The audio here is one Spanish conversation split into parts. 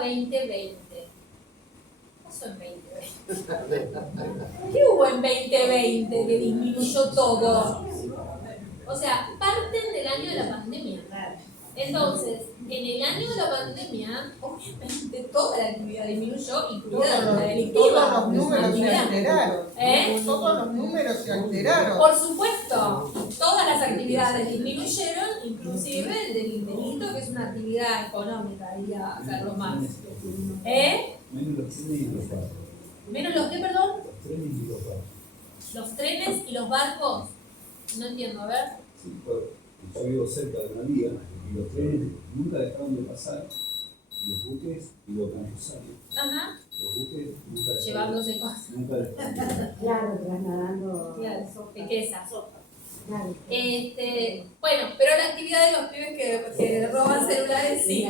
2020. ¿Qué pasó en 2020? ¿Qué hubo en 2020 que disminuyó todo? O sea, parten del año de la pandemia. Entonces, en el año de la pandemia, obviamente toda la actividad disminuyó, incluida la delictiva. Todos los números se alteraron. Todos los números se alteraron. Por supuesto, todas las actividades disminuyeron, inclusive el del delito, que es una actividad económica, diría Carlos Marx. Menos los trenes y los barcos. ¿Menos los qué, perdón? Los trenes y los barcos. Los trenes y los barcos. No entiendo, a ver. Sí, yo vivo cerca de una vía y los trenes nunca dejaron de pasar. Y los buques iban a Rosario. Ajá. Los buques nunca dejaron. Llevándose cosas. Nunca dejaron de pasar. Claro, trasladando. Claro, riqueza. Claro. Bueno, pero la actividad de los pibes que roban celulares, sí.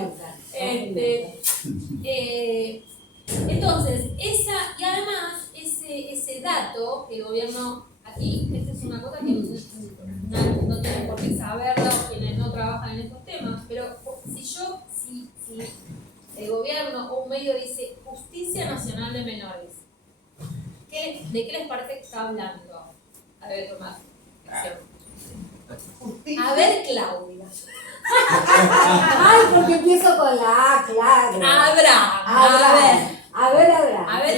Entonces, y además, ese dato que el gobierno, aquí, esta es una cosa que no tienen por qué saberlo quienes no trabajan en estos temas, pero si el gobierno o un medio dice Justicia Nacional de Menores, ¿de qué les parece que está hablando? A ver, Tomás. A ver, Claudia. Ay, porque empiezo con la A, claro. A ver en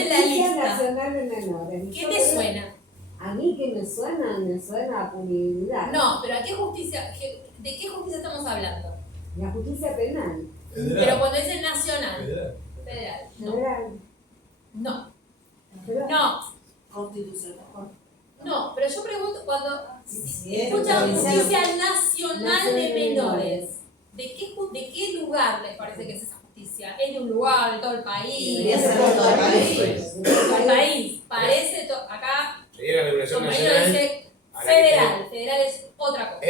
la Justicia lista. Nacional de Menores. ¿Qué te suena? A mí que me suena a punibilidad. No, pero ¿de qué justicia estamos hablando? La justicia penal. Pero cuando dice nacional. Federal. Federal. No. Federal. No. Pero- No. Constitucional. No, pero yo pregunto cuando Sí, escuchan provincial. Justicia Nacional de Menores, ¿de qué lugar les parece que es esa justicia? ¿Es de un lugar, de todo el país? Debería ser de todo el país. De todo el país. Parece acá, Sería la regulación compañero nacional. dice a la federal. Federal es otra cosa.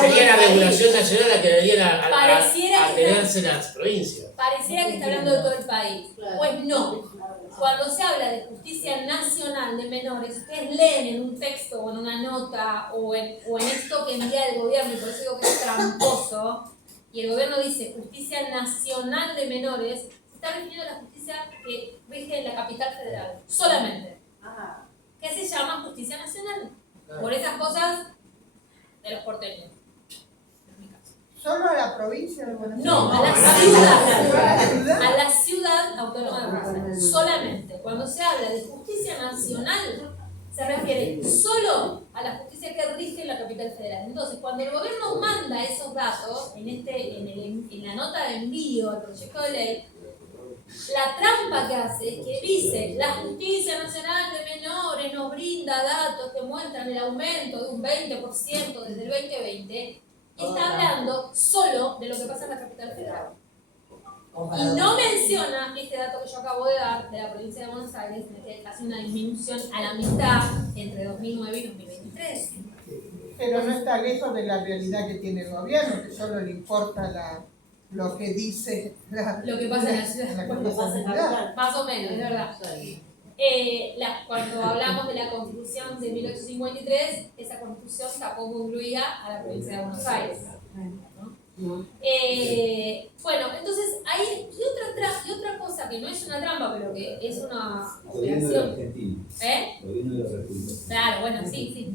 Sería la regulación nacional la que deberían Pareciera que atenerse las provincias. Pareciera que está hablando de todo el país. Claro. Pues no. Cuando se habla de justicia nacional de menores, ustedes leen en un texto o en una nota o en esto que envía el gobierno, y por eso digo que es tramposo, y el gobierno dice justicia nacional de menores, se está refiriendo a la justicia que rige en la capital federal, solamente, Ajá. que se llama justicia nacional, por esas cosas de los porteños. En mi caso. ¿Solo a la provincia de Buenos Aires? No, a la ciudad. A la ciudad autónoma de Buenos Aires. Solamente. Cuando se habla de justicia nacional, se refiere solo a la justicia que rige la capital federal. Entonces, cuando el gobierno manda esos datos en la nota de envío al proyecto de ley, la trampa que hace es que dice la Justicia Nacional de Menores nos brinda datos que muestran el aumento de un 20% desde el 2020 y está hablando solo de lo que pasa en la capital federal. Y no menciona este dato que yo acabo de dar de la provincia de Buenos Aires, que hace una disminución a la mitad entre 2009 y 2023. Pero no está lejos de la realidad que tiene el gobierno, que solo le importa lo que dice Lo que pasa en la ciudad. la Lo que pasa en Capital. Más o menos, es verdad. Cuando hablamos de la Constitución de 1853, esa Constitución tampoco incluía a la provincia de Buenos Aires. ¿no? No. Bueno, entonces hay otra cosa que no es una trampa, pero que es una Gobierno de la operación. Argentina. Gobierno de la República. Claro, bueno, sí.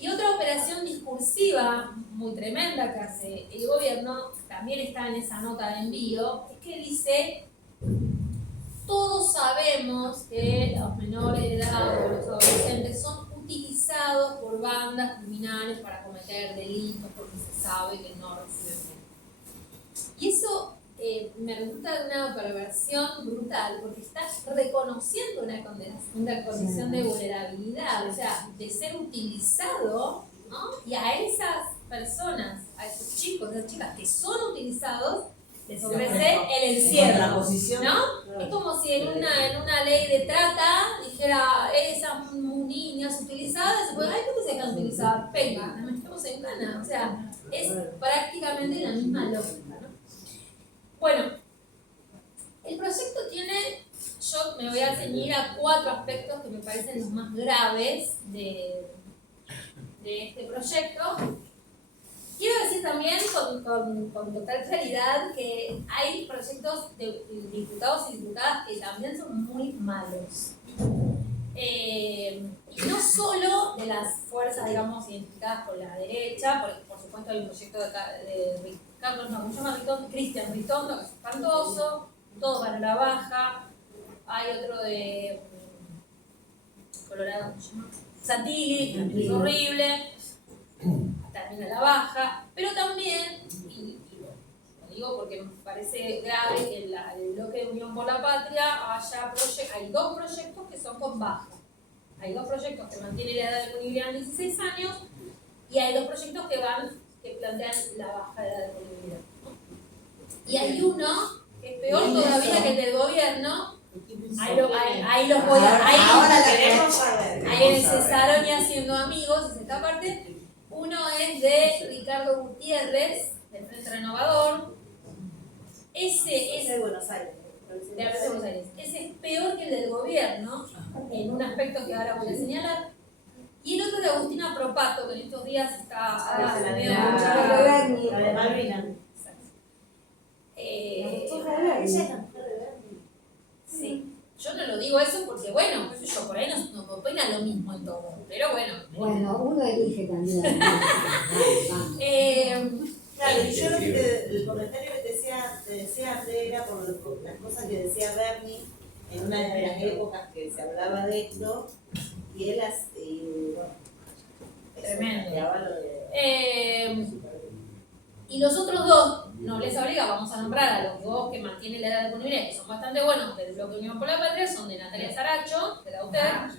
Y otra operación discursiva muy tremenda que hace el gobierno, también está en esa nota de envío, es que dice: todos sabemos que los menores de edad o los adolescentes son utilizados por bandas criminales para cometer delitos porque se sabe que no reciben bien. Y eso me resulta de una perversión brutal porque estás reconociendo una condición de vulnerabilidad, o sea, de ser utilizado, ¿no? Y a esas personas, a esos chicos, a esas chicas que son utilizados, les ofrece el encierro, La posición. ¿no? Es como si en una ley de trata dijera esas niñas utilizadas, pues, ay, ¿por qué se dejan utilizar? Venga, nos metemos en cana. O sea, es prácticamente la misma lógica, ¿no? Bueno, el proyecto tiene, yo me voy a ceñir a 4 aspectos que me parecen los más graves de este proyecto. Quiero decir también con total claridad que hay proyectos de diputados y diputadas que también son muy malos. No solo de las fuerzas, digamos, identificadas con la derecha, por supuesto hay un proyecto de Carlos, no, ¿cómo se llama? Cristian Ritondo, que es espantoso, todos van a la baja. Hay otro de Colorado, ¿cómo se llama? Santilli, que es horrible, también a la baja, pero también, y lo digo porque me parece grave que el bloque de Unión por la Patria hay dos proyectos que son con baja. Hay dos proyectos que mantienen la edad de disponibilidad en 16 años y hay dos proyectos que plantean la baja de edad de disponibilidad. Y hay uno que es peor todavía que el del gobierno. Ahí los voy a. Ahora queremos saber. Ahí en Cesaron y Haciendo Amigos, es esta parte. Uno es de Ricardo Gutiérrez, del Frente Renovador. Ese es de Buenos Aires. de la Plaza de Buenos Aires. Ese es peor que el del gobierno, en un aspecto que ahora voy a señalar. Y el otro de Agustina Propato, que en estos días está medio La de Malvinas. ella es la mujer de Bernie. Sí. Yo no lo digo eso porque, bueno, qué sé yo, por ahí nos opina lo mismo en todo. Pero bueno. Bueno, uno elige también. Claro, y yo lo que el comentario que te decía Andrea era por las cosas que decía Bernie en una de las épocas que se hablaba de esto, y él Tremendo. Y los otros dos, no les obliga, vamos a nombrar a los dos que mantienen la edad de disponibilidad, que son bastante buenos del bloque Unión por la Patria, son de Natalia Saracho, de la UTER,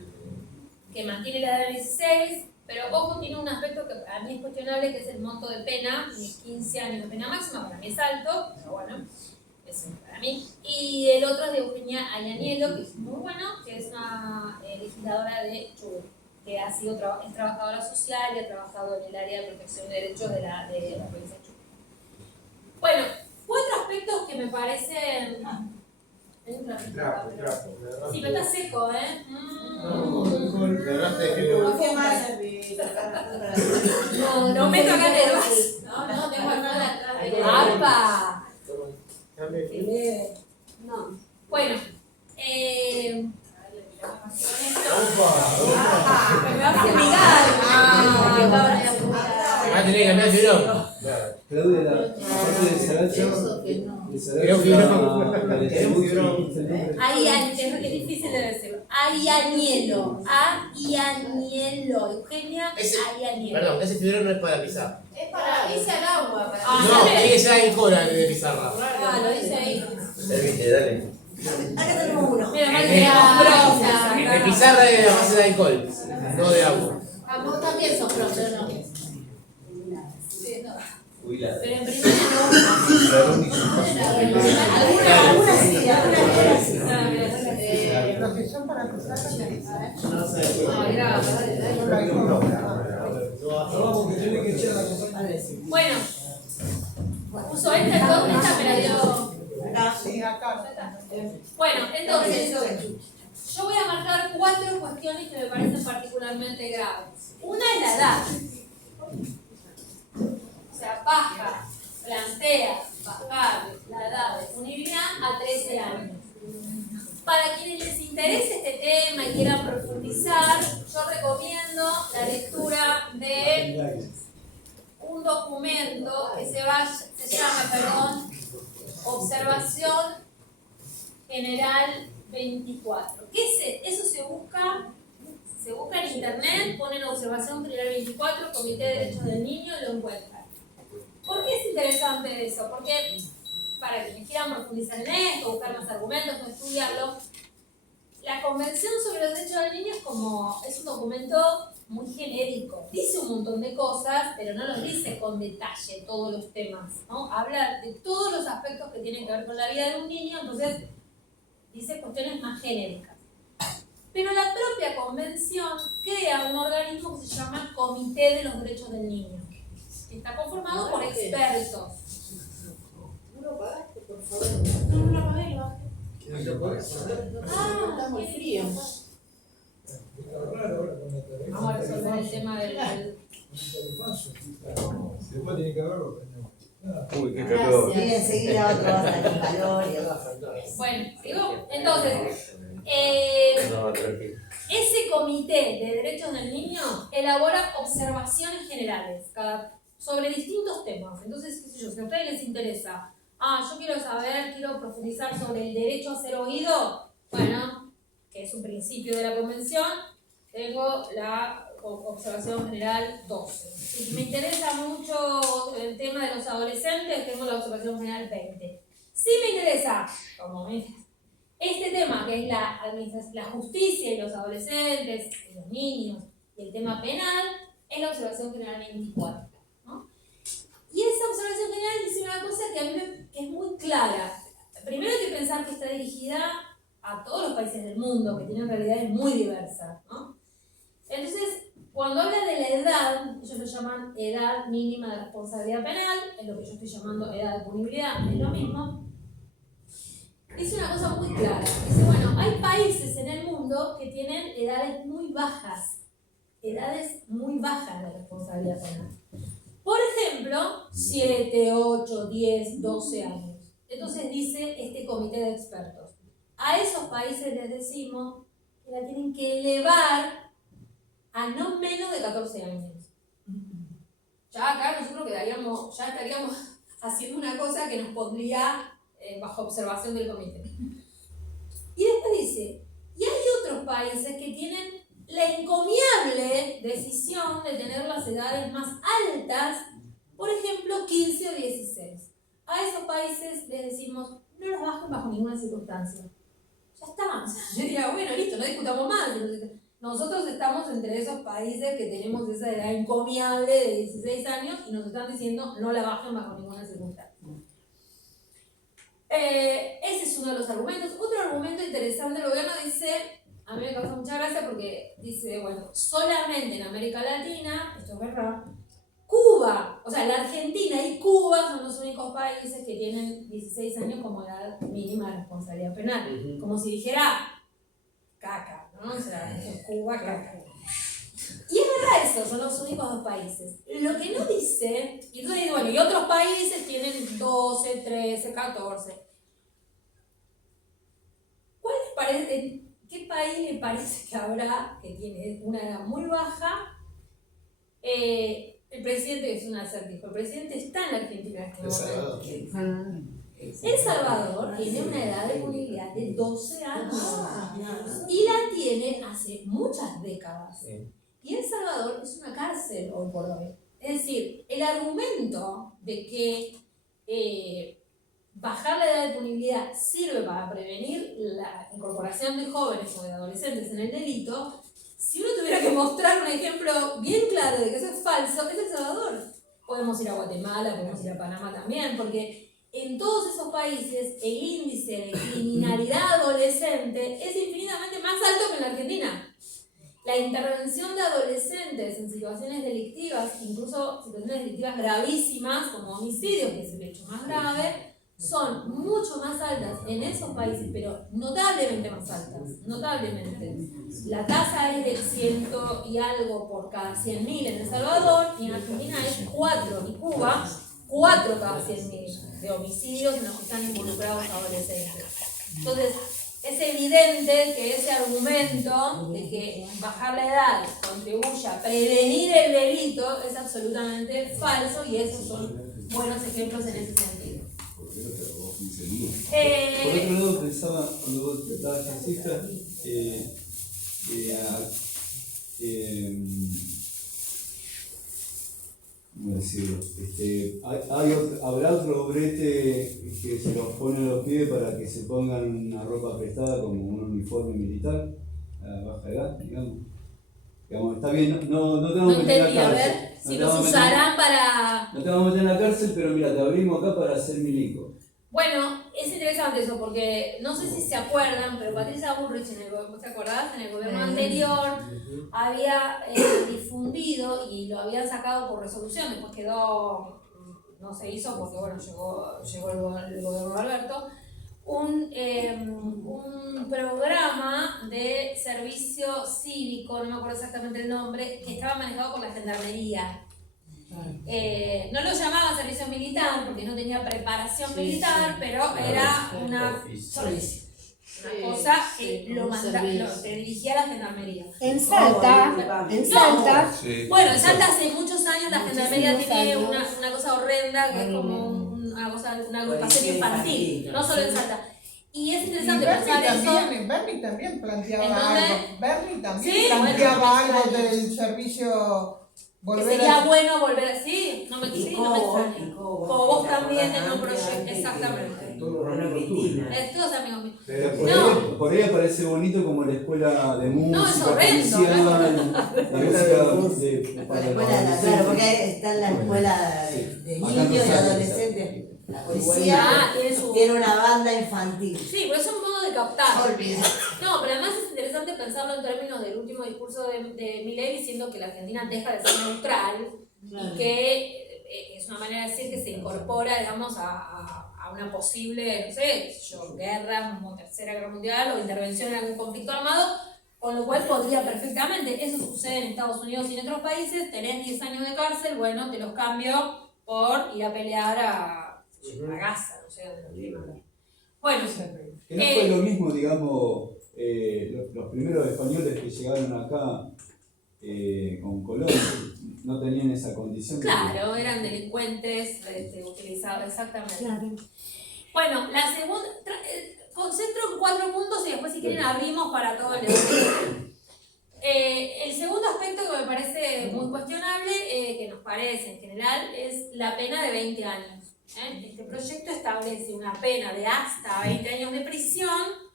que mantiene la edad de 16, pero ojo, tiene un aspecto que a mí es cuestionable, que es el monto de pena, tiene 15 años de pena máxima, para mí es alto, pero bueno, eso es para mí. Y el otro es de Eugenia Ayanielo, que es muy bueno, que es una legisladora de Chubut, que ha sido es trabajadora social y ha trabajado en el área de protección de derechos de la provincia de Chubut. Bueno, cuatro aspectos que me parecen... Sí, pero está seco, ¿eh? ¿Qué más? No meto acá en el vaso. No, tengo nada atrás. ¡Apa! Qué leve. No. Bueno, me va a fumigar. Va a tener que cambiar de fibrón. Claudia, la parte de Saracho, Creo que Es difícil de decirlo. Ayanielo. Eugenia Ayanielo. Perdón, ese fibrón no es para pisar. Es para irse al agua. No, tiene que ser alcohol de pizarra. Lo dice ahí. dale. Acá tenemos uno. Mira, mal que la De pizarra es a base de alcohol, no de agua. A vos también sos pro, pero no. Pero en primaria Algunas sí, algunas sí. Los que son para empezar Bueno, uso esta me la dio. sí, acá. Bueno, entonces, yo voy a marcar cuatro cuestiones que me parecen particularmente graves. Una es la edad. O sea, plantea bajar la edad de disponibilidad a 13 años. Para quienes les interese este tema y quieran profundizar, yo recomiendo la lectura de un documento que se llama, Observación General 24. Eso se busca en internet, ponen Observación General 24, Comité de Derechos del Niño, y lo encuentran. ¿Por qué es interesante eso? Porque para quienes quieran profundizar en esto, buscar más argumentos, no estudiarlo, la Convención sobre los Derechos del Niño es un documento muy genérico. Dice un montón de cosas, pero no los dice con detalle todos los temas, ¿no? Habla de todos los aspectos que tienen que ver con la vida de un niño, entonces dice cuestiones más genéricas. Pero la propia Convención crea un organismo que se llama Comité de los Derechos del Niño, que está conformado por expertos. ¿No lo pagaste, por favor? No lo pagué, Está muy frío. Vamos a resolver el tema del... Después tiene que verlo. Uy, qué calor. Y enseguida otro va a estar con calor y otro. Bueno, digo, entonces, No, tranquilo. ese comité de derechos del niño elabora observaciones generales sobre distintos temas. Entonces, qué sé yo, si a ustedes les interesa, yo quiero profundizar sobre el derecho a ser oído, bueno, que es un principio de la convención, tengo la observación general 12. Si me interesa mucho el tema de los adolescentes, tengo la observación general 20. Si me interesa, como este tema, que es la justicia y los adolescentes, y los niños, y el tema penal, es la observación general 24. ¿No? Y esa observación general dice una cosa que a mí que es muy clara. Primero hay que pensar que está dirigida a todos los países del mundo, que tienen realidades muy diversas, ¿no? Entonces, cuando habla de la edad, ellos lo llaman edad mínima de responsabilidad penal, es lo que yo estoy llamando edad de punibilidad, es lo mismo. Dice una cosa muy clara. Dice, bueno, hay países en el mundo que tienen edades muy bajas de responsabilidad penal. Por ejemplo, 7, 8, 10, 12 años. Entonces dice este comité de expertos, a esos países les decimos que la tienen que elevar a no menos de 14 años. Ya acá nosotros ya estaríamos haciendo una cosa que nos pondría bajo observación del comité. Y después dice, y hay otros países que tienen la encomiable decisión de tener las edades más altas, por ejemplo 15 o 16. A esos países les decimos, no los bajen bajo ninguna circunstancia. Ya está, o sea, yo diría, bueno, listo, no discutamos más. Nosotros estamos entre esos países que tenemos esa edad encomiable de 16 años y nos están diciendo no la bajen bajo ninguna circunstancia. Ese es uno de los argumentos. Otro argumento interesante del gobierno dice, a mí me causa mucha gracia porque dice, bueno, solamente en América Latina, esto es verdad, Cuba, o sea, la Argentina y Cuba son los únicos países que tienen 16 años como edad mínima de responsabilidad penal. Como si dijera, caca, ¿no? O sea, Cuba, caca. Y es verdad eso, son los únicos dos países. Lo que no dice, y entonces dice, bueno, y otros países tienen 12, 13, 14. ¿Cuál les parece, qué país le parece que habrá, que tiene una edad muy baja? El presidente, es un acertijo, el presidente está en la Argentina en este momento. El Salvador tiene una edad de punibilidad de 12 años y la tiene hace muchas décadas. Y El Salvador es una cárcel hoy por hoy. Es decir, el argumento de que bajar la edad de punibilidad sirve para prevenir la incorporación de jóvenes o de adolescentes en el delito, si uno tuviera que mostrar un ejemplo bien claro de que eso es falso, es El Salvador. Podemos ir a Guatemala, podemos ir a Panamá también, porque en todos esos países el índice de criminalidad adolescente es infinitamente más alto que en la Argentina. La intervención de adolescentes en situaciones delictivas, incluso situaciones delictivas gravísimas como homicidios, que es el hecho más grave, son mucho más altas en esos países, pero notablemente más altas, notablemente. La tasa es del 100 y algo por cada 100.000 en El Salvador, y en Argentina es 4, y Cuba 4 cada 100.000 de homicidios en los que están involucrados adolescentes. Entonces, es evidente que ese argumento de que bajar la edad contribuye a prevenir el delito es absolutamente falso, y esos son buenos ejemplos en ese sentido. Por otro lado, pensaba, cuando vos tratabas las cifras, ¿cómo decirlo? ¿Habrá otro brete que se los pone a los pies para que se pongan una ropa prestada como un uniforme militar a la baja edad, digamos? Está bien, no te vamos a meter en la cárcel. A ver, si los usarán para... No te vamos a meter en la cárcel, pero mira, te abrimos acá para hacer milico. Bueno, es interesante eso, porque no sé si se acuerdan, pero Patricia Bullrich, ¿te acordás? En el gobierno anterior había difundido, y lo habían sacado por resolución, después quedó, no se hizo porque bueno, llegó el gobierno de Alberto, un programa de servicio cívico, no me acuerdo exactamente el nombre, que estaba manejado por la Gendarmería. No lo llamaban servicio militar porque no tenía preparación militar, pero era una cosa que se dirigía a la gendarmería. En Salta, Bueno, en Salta hace muchos años la gendarmería tiene una cosa horrenda que es como una agrupación infantil, no solo en Salta. Y es interesante pensar eso. Bernie también planteaba ¿En dónde? algo. Bernie también Sí, planteaba bueno, algo del servicio. Que sería bueno volver así, no me extraña. Como Vos también en un proyecto, exactamente. Todos Todos amigos míos. Pero por ahí parece bonito como la escuela de música. No, es horrendo, policial, ¿no? la música para los claro, porque está en la escuela de niños y adolescentes. La policía tiene una banda infantil. Sí, pero es un modo de captar. No, pero además es interesante pensarlo en términos del último discurso de Milei diciendo que la Argentina deja de ser neutral y que es una manera de decir que se incorpora, digamos, a una posible, no sé, qué sé yo, guerra, como Tercera Guerra Mundial o intervención en algún conflicto armado, con lo cual podría perfectamente, eso sucede en Estados Unidos y en otros países, tenés 10 años de cárcel, bueno, te los cambio por ir a pelear a Gaza, no sé dónde. Bueno, que no fue lo mismo, digamos, los primeros españoles que llegaron acá con Colón, no tenían esa condición. Claro, eran delincuentes utilizados, exactamente. Claro. Bueno, la segunda, concentro en 4 puntos y después si quieren abrimos para todo el debate. El segundo aspecto que me parece muy cuestionable, que nos parece en general, es la pena de 20 años. Este proyecto establece una pena de hasta 20 años de prisión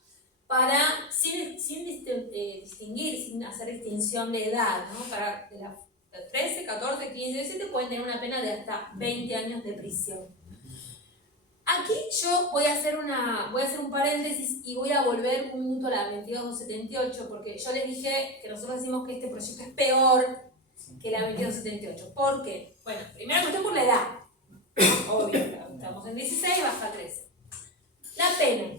para, sin distinguir, sin hacer distinción de edad, ¿no? Para de 13, 14, 15, 17 pueden tener una pena de hasta 20 años de prisión. Aquí yo voy a hacer un paréntesis y voy a volver un minuto a la 22278 porque yo les dije que nosotros decimos que este proyecto es peor que la 2278. ¿Por qué? Bueno, primero cuestión por la edad. Obvio, estamos en 16, baja a 13. La pena.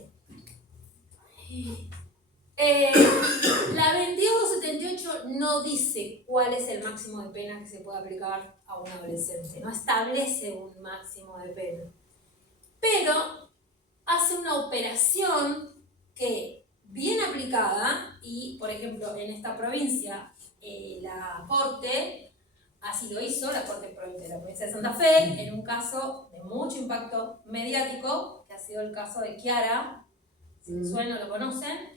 La 2278 no dice cuál es el máximo de pena que se puede aplicar a un adolescente. No establece un máximo de pena. Pero hace una operación que, bien aplicada, y por ejemplo en esta provincia, la Corte así lo hizo, la Corte de la provincia de Santa Fe, en un caso de mucho impacto mediático, que ha sido el caso de Chiara, si les suena, lo conocen.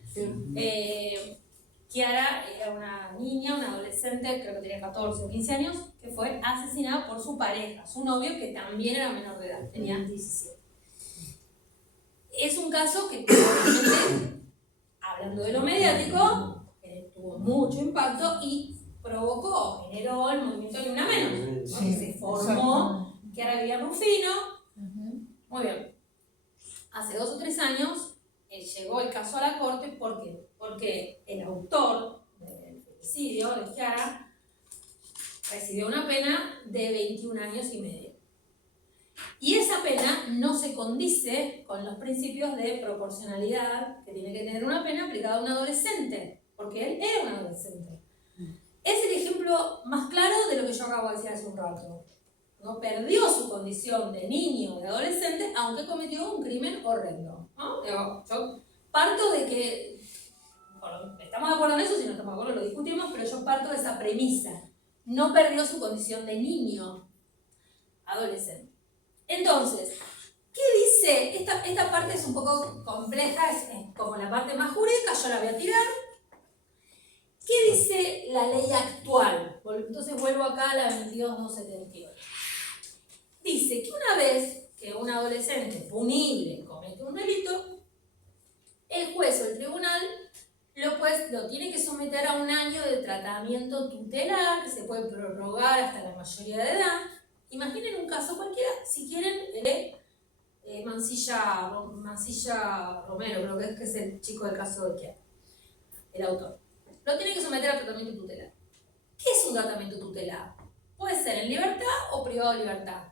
Chiara era una niña, una adolescente, creo que tenía 14 o 15 años, que fue asesinada por su pareja, su novio, que también era menor de edad, tenía 17. Es un caso que, obviamente, hablando de lo mediático, tuvo mucho impacto y generó el movimiento Ni Una Menos, ¿no? Sí, Que se formó, que ahora vivía Rufino. Muy bien. Hace 2 o 3 años llegó el caso a la Corte. ¿Por qué? Porque el autor del femicidio de Chiara recibió una pena de 21 años y medio. Y esa pena no se condice con los principios de proporcionalidad que tiene que tener una pena aplicada a un adolescente, porque él era un adolescente. Es el ejemplo más claro de lo que yo acabo de decir hace un rato. ¿No? Perdió su condición de niño o de adolescente, aunque cometió un crimen horrendo. ¿No? Yo parto de que, bueno, estamos de acuerdo en eso, si no estamos de acuerdo lo discutimos, pero yo parto de esa premisa. No perdió su condición de niño, adolescente. Entonces, ¿qué dice? Esta parte es un poco compleja, es como la parte más jurídica, yo la voy a tirar. ¿Qué dice la ley actual? Entonces vuelvo acá a la 22278. Dice que una vez que un adolescente punible comete un delito, el juez o el tribunal lo tiene que someter a un año de tratamiento tutelar que se puede prorrogar hasta la mayoría de edad. Imaginen un caso cualquiera, si quieren, Mancilla Romero, creo que es el chico del caso de Chiara, el autor. Lo tiene que someter a tratamiento tutelar. ¿Qué es un tratamiento tutelar? Puede ser en libertad o privado de libertad.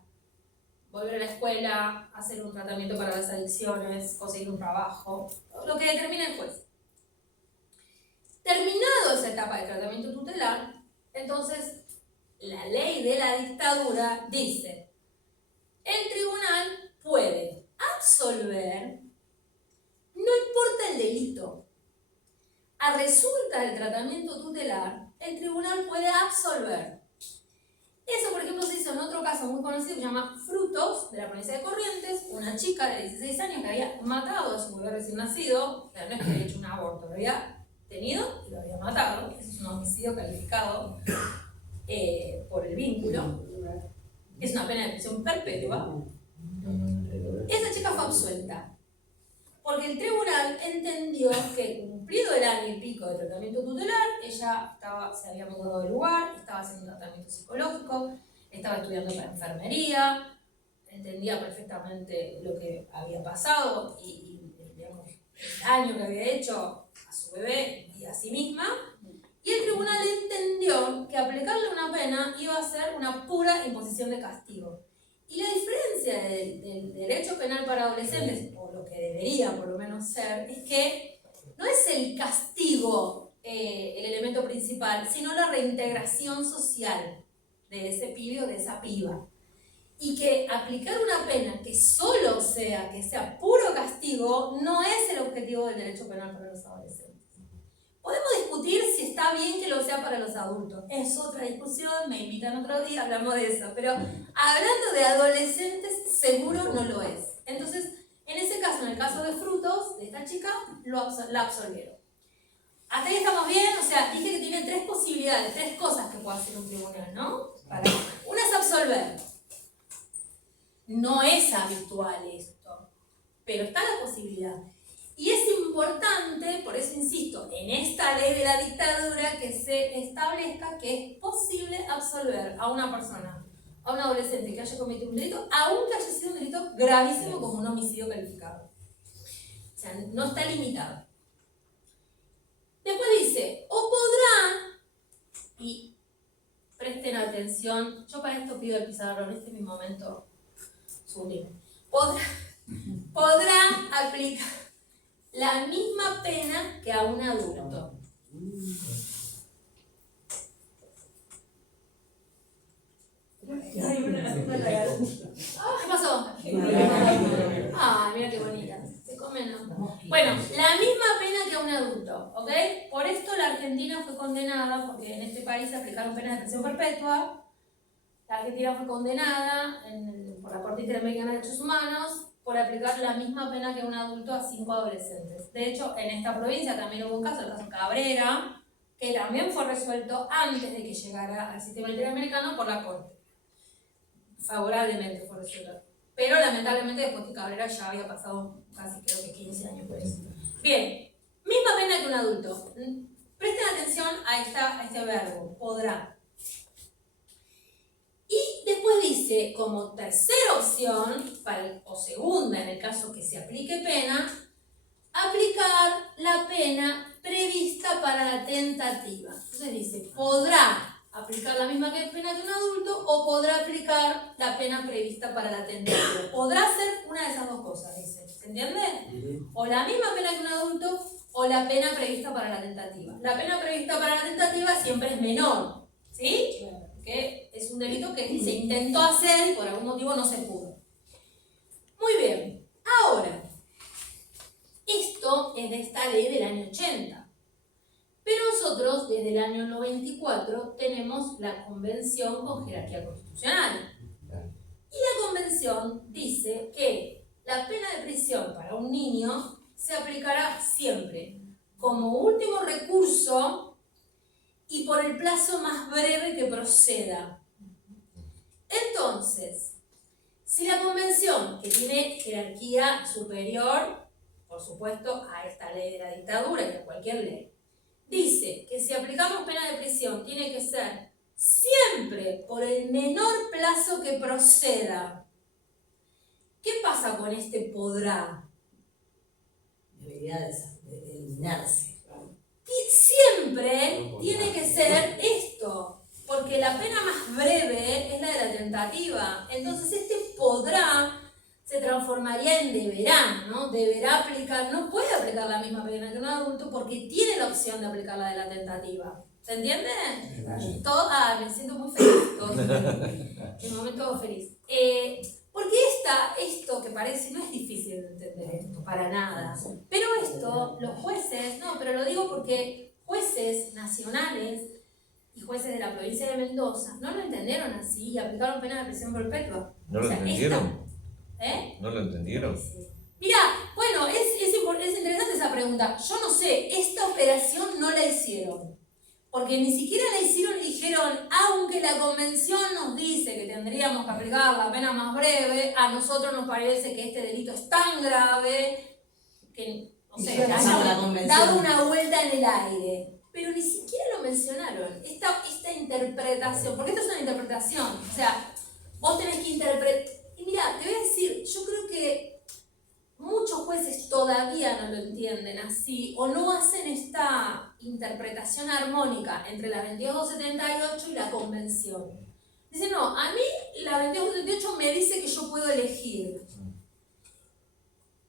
Volver a la escuela, hacer un tratamiento para las adicciones, conseguir un trabajo, lo que determina el juez. Terminado esa etapa de tratamiento tutelar, entonces la ley de la dictadura dice, el tribunal puede absolver, no importa el delito. A resulta del tratamiento tutelar, el tribunal puede absolver. Eso, por ejemplo, se hizo en otro caso muy conocido que se llama Frutos, de la provincia de Corrientes, una chica de 16 años que había matado a su bebé recién nacido, o sea, no es que había hecho un aborto, lo había tenido y lo había matado. Eso es un homicidio calificado por el vínculo. Es una pena de prisión perpetua. Esa chica fue absuelta porque el tribunal entendió que, cumplido el año y pico de tratamiento tutelar, ella se había mudado de lugar, estaba haciendo un tratamiento psicológico, estaba estudiando para enfermería, entendía perfectamente lo que había pasado y digamos, el daño que había hecho a su bebé y a sí misma, y el tribunal entendió que aplicarle una pena iba a ser una pura imposición de castigo. Y la diferencia del derecho penal para adolescentes, o lo que debería por lo menos ser, es que no es el castigo el elemento principal, sino la reintegración social de ese pibe o de esa piba. Y que aplicar una pena que solo sea puro castigo, no es el objetivo del derecho penal para los adolescentes. Podemos discutir si está bien que lo sea para los adultos. Es otra discusión, me invitan otro día, hablamos de eso. Pero hablando de adolescentes, seguro no lo es. Entonces, en ese caso, en el caso de Frutos, de esta chica, la absolvieron. Hasta ahí estamos bien, o sea, dije que tiene tres posibilidades, tres cosas que puede hacer un tribunal, ¿no? Una es absolver. No es habitual esto, pero está la posibilidad. Y es importante, por eso insisto, en esta ley de la dictadura que se establezca que es posible absolver a una persona, a un adolescente que haya cometido un delito, aunque haya sido un delito gravísimo como un homicidio calificado. O sea, no está limitado. Después dice, o podrá, y presten atención, yo para esto pido el pizarrón, este es mi momento sublime, podrá aplicar la misma pena que a un adulto. ¿Qué pasó? Ay, mira qué bonita. Se come, ¿no? Bueno, la misma pena que a un adulto, ¿ok? Por esto la Argentina fue condenada, porque en este país se aplicaron penas de prisión perpetua. La Argentina fue condenada por la Corte Interamericana de Derechos Humanos por aplicar la misma pena que a un adulto a 5 adolescentes. De hecho, en esta provincia también hubo un caso, el caso Cabrera, que también fue resuelto antes de que llegara al sistema interamericano por la Corte. Favorablemente fue resuelto. Pero lamentablemente después que Cabrera ya había pasado casi creo que 15 años por eso. Bien, misma pena que un adulto. Presten atención a este verbo, podrá. Y después dice, como tercera opción, o segunda en el caso que se aplique pena, aplicar la pena prevista para la tentativa. Entonces dice, podrá aplicar la misma pena que un adulto o podrá aplicar la pena prevista para la tentativa. Podrá ser una de esas dos cosas, dice. ¿Se entiende? O la misma pena que un adulto o la pena prevista para la tentativa. La pena prevista para la tentativa siempre es menor, ¿sí? Que es un delito que se intentó hacer y por algún motivo no se pudo. Muy bien, ahora, esto es de esta ley del año 80, pero nosotros desde el año 94 tenemos la Convención con Jerarquía Constitucional. Y la Convención dice que la pena de prisión para un niño se aplicará siempre como último recurso y por el plazo más breve que proceda. Entonces, si la Convención, que tiene jerarquía superior, por supuesto, a esta ley de la dictadura y a cualquier ley, dice que si aplicamos pena de prisión tiene que ser siempre por el menor plazo que proceda. ¿Qué pasa con este podrá? Debería de eliminarse. Siempre tiene que ser esto, porque la pena más breve es la de la tentativa. Entonces este podrá se transformaría en deberá, ¿no? Deberá aplicar, no puede aplicar la misma pena que un adulto porque tiene la opción de aplicar la de la tentativa. ¿Se entiende? Me siento muy feliz. Todo en un momento feliz. Porque esto que parece, no es difícil de entender esto, para nada. Pero esto, los jueces, no, pero lo digo porque jueces nacionales y jueces de la provincia de Mendoza no lo entendieron así y aplicaron pena de prisión perpetua. ¿No lo entendieron? ¿Eh? ¿No lo entendieron? Sí. Mirá, bueno, es interesante esa pregunta. Yo no sé, esta operación no la hicieron. Porque ni siquiera la hicieron y dijeron, aunque la convención nos dice que tendríamos que aplicar la pena más breve, a nosotros nos parece que este delito es tan grave que, no sé, que hayan dado una vuelta en el aire. Pero ni siquiera lo mencionaron. Esta interpretación, porque esto es una interpretación. O sea, vos tenés que interpretar. Y mirá, te voy a decir, yo creo que muchos jueces todavía no lo entienden así o no hacen esta interpretación armónica entre la 2278 y la convención. Dicen, no, a mí la 2278 me dice que yo puedo elegir.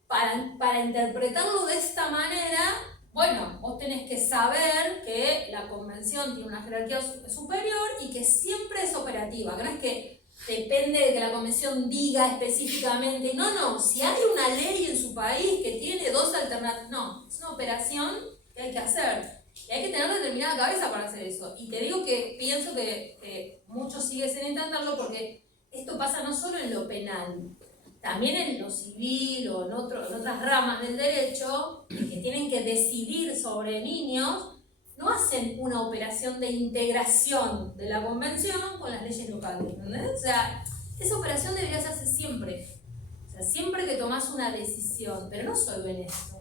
Para interpretarlo de esta manera, bueno, vos tenés que saber que la convención tiene una jerarquía superior y que siempre es operativa, que no es que depende de que la convención diga específicamente, no, si hay una ley en su país que tiene dos alternativas, no, es una operación que hay que hacer. Y hay que tener determinada cabeza para hacer eso. Y te digo que pienso que muchos siguen sin entenderlo porque esto pasa no solo en lo penal, también en lo civil o en otras ramas del derecho, que tienen que decidir sobre niños, no hacen una operación de integración de la convención con las leyes locales, ¿entendés? O sea, esa operación debería hacerse siempre. O sea, siempre que tomás una decisión, pero no solo en esto.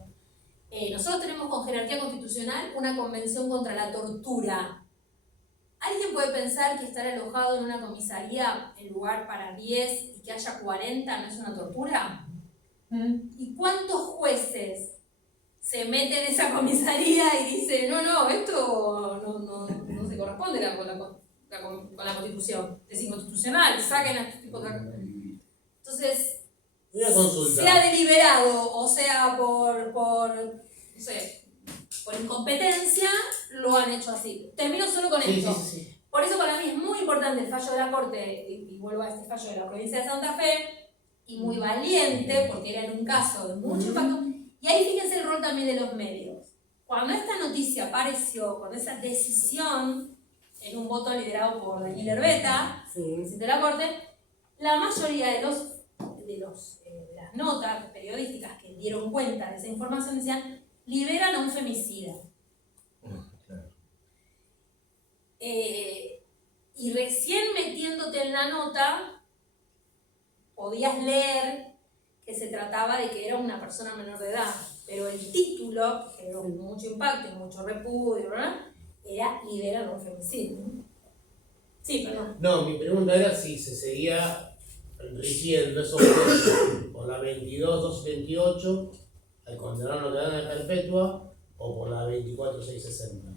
Nosotros tenemos con jerarquía constitucional una convención contra la tortura. ¿Alguien puede pensar que estar alojado en una comisaría en lugar para 10 y que haya 40 no es una tortura? ¿Y cuántos jueces se meten en esa comisaría y dicen, no, esto no se corresponde con la Constitución, es inconstitucional, saquen a estos tipos de acá? Entonces, sea deliberado o sea por incompetencia, lo han hecho así. Termino solo con esto. Sí. Por eso para mí es muy importante el fallo de la Corte, y vuelvo a este fallo de la provincia de Santa Fe, y muy valiente, porque era en un caso de mucho impacto. Y ahí fíjense el rol también de los medios. Cuando esta noticia apareció con esa decisión, en un voto liderado por Daniel Herbeta, presidente de la Corte, la mayoría de las notas periodísticas que dieron cuenta de esa información decían, liberan a un femicida. Y recién metiéndote en la nota, podías leer que se trataba de que era una persona menor de edad, pero el título, que generó mucho impacto y mucho repudio, ¿verdad? Era liberar a un femicidio. Sí, perdón. No, mi pregunta era si se seguía rigiendo esos jueces por la 22.278 al condenar una cadena perpetua o por la 24.660.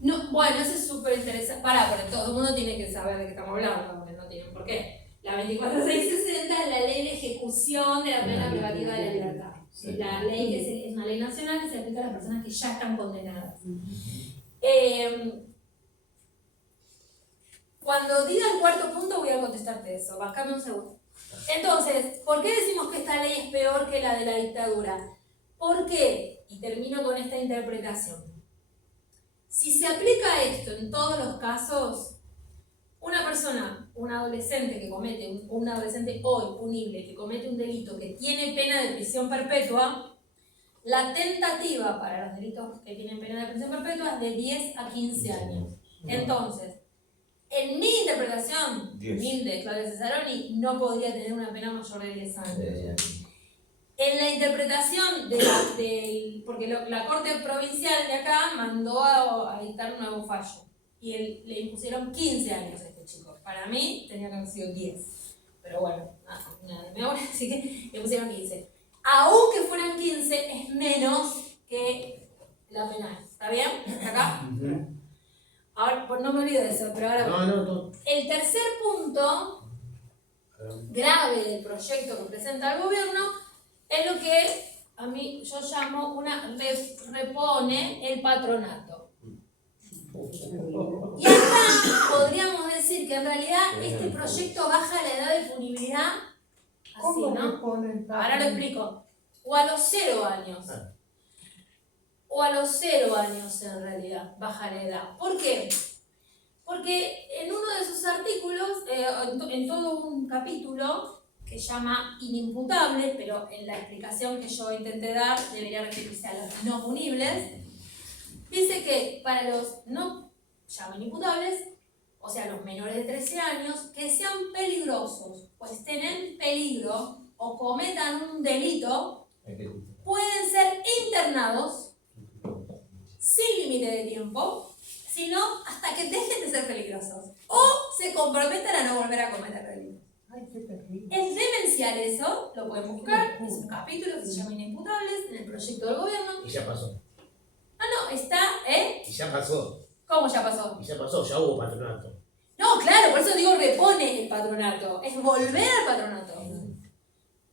No, bueno, eso es súper interesante. Porque todo el mundo tiene que saber de qué estamos hablando, porque no tienen por qué. La 24.660 es la ley de ejecución de la pena privativa de la libertad. La ley que es una ley nacional que se aplica a las personas que ya están condenadas. Cuando diga el cuarto punto voy a contestarte eso, bajame un segundo. Entonces, ¿por qué decimos que esta ley es peor que la de la dictadura? ¿Por qué? Y termino con esta interpretación. Si se aplica esto en todos los casos, una persona, un adolescente que comete, un adolescente hoy punible que comete un delito que tiene pena de prisión perpetua, la tentativa para los delitos que tienen pena de prisión perpetua es de 10 a 15 años. Entonces, en mi interpretación, humilde, Claudia Cesaroni, no podría tener una pena mayor de 10 años. En la interpretación porque la Corte Provincial de acá mandó a dictar un nuevo fallo y le impusieron 15 años a este chico. Para mí tenía que haber sido 10, pero bueno, nada de memoria, así que le pusieron 15. Aunque fueran 15, es menos que la penal. ¿Está bien? ¿Está acá? Ahora, no me olvido de eso, pero ahora... No. El tercer punto grave del proyecto que presenta el gobierno es lo que a mí yo llamo repone el patronato. Y acá podríamos decir que en realidad este proyecto baja la edad de punibilidad, así, ¿Cómo le ¿no? ponen Ahora lo explico. O a los 0 años. O a los 0 años en realidad baja la edad. ¿Por qué? Porque en uno de sus artículos, en todo un capítulo que llama inimputables, pero en la explicación que yo intenté dar debería referirse a los no punibles, dice que para los no llaman imputables, o sea, los menores de 13 años, que sean peligrosos o estén en peligro o cometan un delito, pueden ser internados sin límite de tiempo, sino hasta que dejen de ser peligrosos o se comprometan a no volver a cometer delitos. Ay, qué terrible. Es demencial eso, lo pueden buscar, es un capítulo que se llama Inimputables en el proyecto del gobierno. Y ya pasó. Ah, no, está, Y ya pasó. ¿Cómo ya pasó? Y ya pasó, ya hubo patronato. No, claro, por eso digo repone el patronato, es volver al patronato.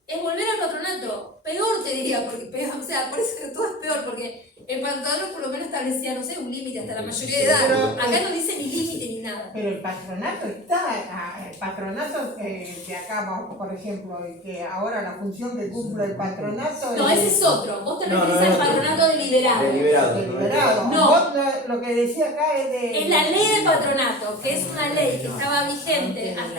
Es volver al patronato, peor te diría, porque peor, o sea, por eso que todo es peor, porque el patronato por lo menos establecía, no sé, un límite hasta la mayoría de edad. Pero, Acá no dice ni límite ni nada. Pero el patronato está, el patronato de acá, vamos, por ejemplo, y que ahora la función que cumple el patronato No, ese es otro, vos te referís al patronato deliberado. Deliberado. deliberado. No. Vos lo que decía acá es de... Es la ley de patronato, que es una ley que estaba vigente hasta